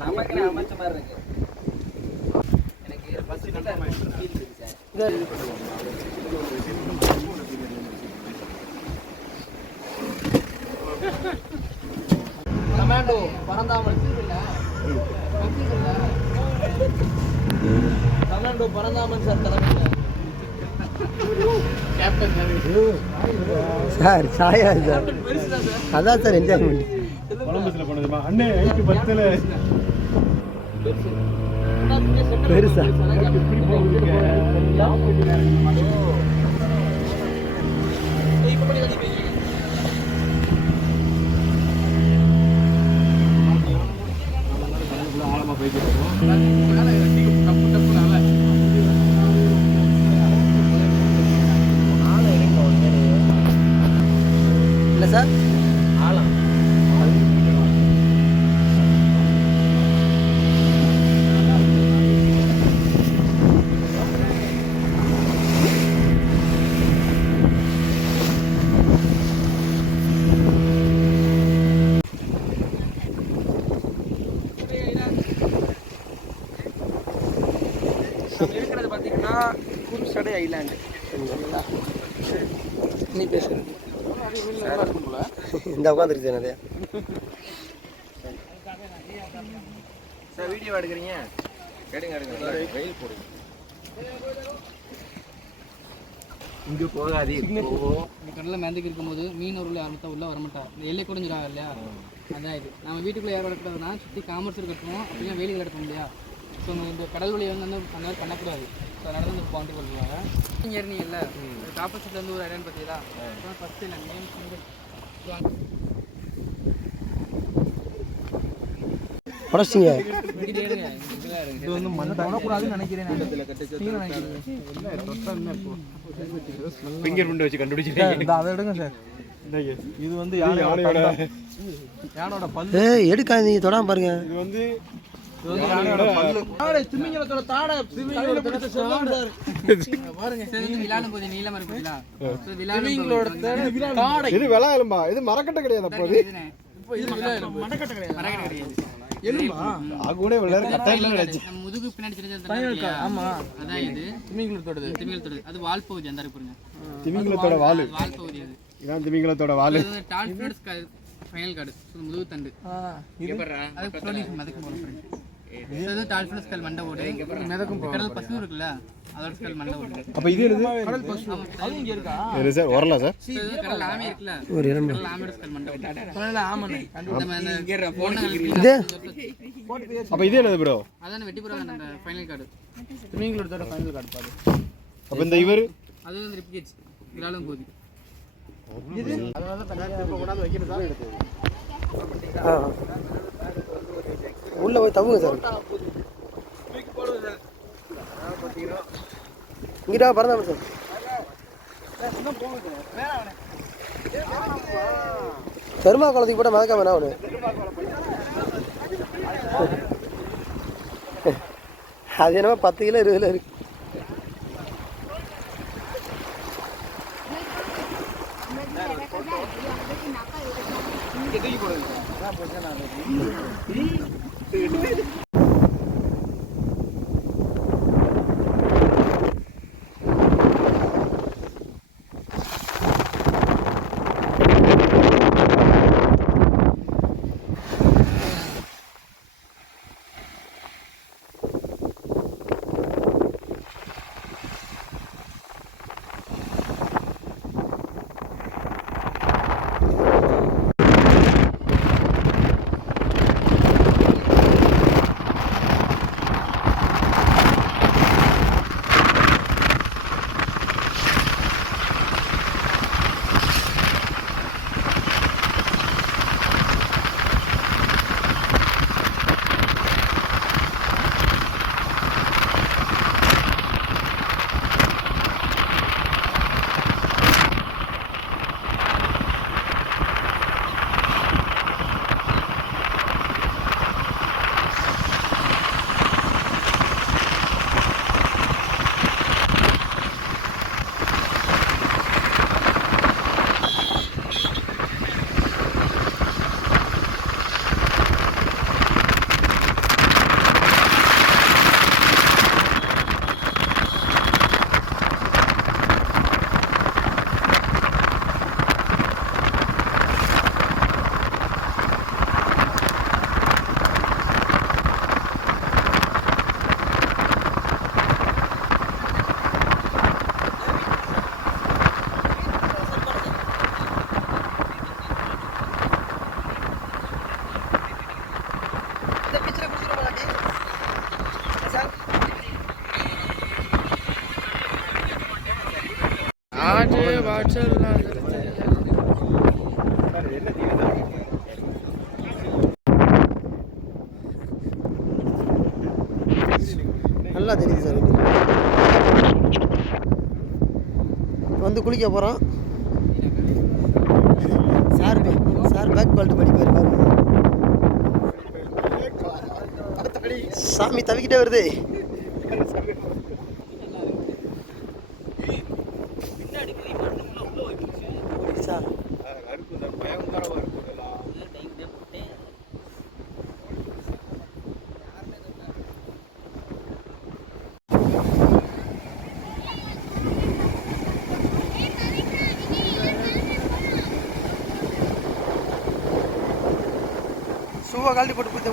நமக்கு அமைச்ச மாதிரி இருக்கு. கமாண்டோ பறந்தாமல் கமாண்டோ பறந்தாமல் சார் தலைமையில் சார் சாயா சார் அதான் சார் என்ஜாய்மெண்ட் கொலம்பஸ்ல போனதுமா அண்ணே 10ல பெருசா ஆழமா போயிட்டு இல்லை சார் ஆழம் இருக்கிறது பார்த்தீங்கன்னா குருசடை ஐலாண்டு. நீ பேசுறது இந்த உட்காந்துருக்கு நிறையா சார். வீடியோ எடுக்கிறீங்க, எடுங்க எடுங்க, வெயில் போடுங்க. இங்கே போகாது. இந்த கடலில் மேந்துக்கு இருக்கும்போது மீன் ஒரு யாரும் உள்ளே வரமாட்டா. இந்த எல்லை குறைஞ்சிடாங்க இல்லையா, அதான் இது. நம்ம வீட்டுக்குள்ளே யாரும் எடுக்கிறதுனா சுற்றி காமர்ஸ் கட்டணும், அப்படின்னா வேலிகள் எடுக்கணும் இல்லையா. ஸோ இந்த கடல் வழியை வந்து அந்த மாதிரி பண்ணக்கூடாது. ஸோ அதனால வந்து பாண்டி பண்ணுவாங்க. நீங்கள் ஏறினீங்கல்ல, ஆப்போசிட்லேருந்து ஒரு இடம் பார்த்தீங்களா, ஃபஸ்ட்டு இல்லை நேம் படைச்சிங்க இது வந்து மண்ணக்கூடாதுன்னு நினைக்கிறேன். ஃபிங்கர் பிரிண்ட் வச்சு கண்டுபிடிச்சிட்டீங்க. அதை எடுங்க சார். இது வந்து யானையோட பல்லு. ஏய் எடுக்காது, நீங்க தொடாம பாருங்க. இது வந்து திமிங்கலத்தோட தாடை பாருங்க சார். இது விளாடும் போது நீளமா இருக்குங்களா, இது விலா எலும்பா, இது மரக்கட்டை கிடையாது. அப்போ மரக்கட்டை கிடையாது. முதுகு பின்னாடி தெரிஞ்சது. ஆமா அதான் இது திமிங்கலத்தோடது. திமிங்கலத்தோடது அது வால் பகுதி. அந்த இருக்கு பாருங்க, திமிங்கலத்தோட வால். வால் பகுதி அது. இதான் திமிங்கலத்தோட வால். டால்ஃபின்ஸ் ஃபைனல் கார்டு முதுகு தண்டு. இங்க பாருடா, அது ப்ரொடியூஸ் மதக்கு போற ஃப்ரெண்ட். இது டால்ஃபின்ஸ் ஸ்கல் மண்டை ஓடு. மிதக்கும் கடல் பசு இருக்குல்ல, அதோட ஸ்கல் மண்டை ஓடு. அப்ப இது என்னது? கடல் பசு. அது இங்க இருக்கா? இது சார் வரல சார். இது கடல் ஆமை இருக்குல்ல, ஒரு இரண்டு கடல் ஆமையோட ஸ்கல் மண்டை ஓடு. கடல் ஆமனே நம்ம இங்க போன் இது. அப்ப இது என்னது ப்ரோ? அதான் வெட்டி போற அந்த ஃபைனல் கார்டு. திமிங்கலத்தோட ஃபைனல் கார்டு பாரு. அப்ப இந்த இவர் அது வந்து ரிப்கேஜ் விளாடும் போது இது அதனால தான் இப்ப கொண்டாந்து வைக்கிறதா எடுத்து உள்ள போய் தவுங்க சார். இங்கிட்டா பறந்தாம சார். பெருமா குளத்துக்கு போட்டால் மறக்காம என்ன ஒன்று அது என்னமோ 10 கிலோ 20 கிலோ இருக்கு. நல்லா தெரியுது சார். வந்து குளிக்க போகிறோம். சார் பேக் பால்ட்டு படிப்பார் பாருங்க. சாமி தவிக்கிட்டே வருது. சார் ஷூவை கழட்டி போட்டு போய்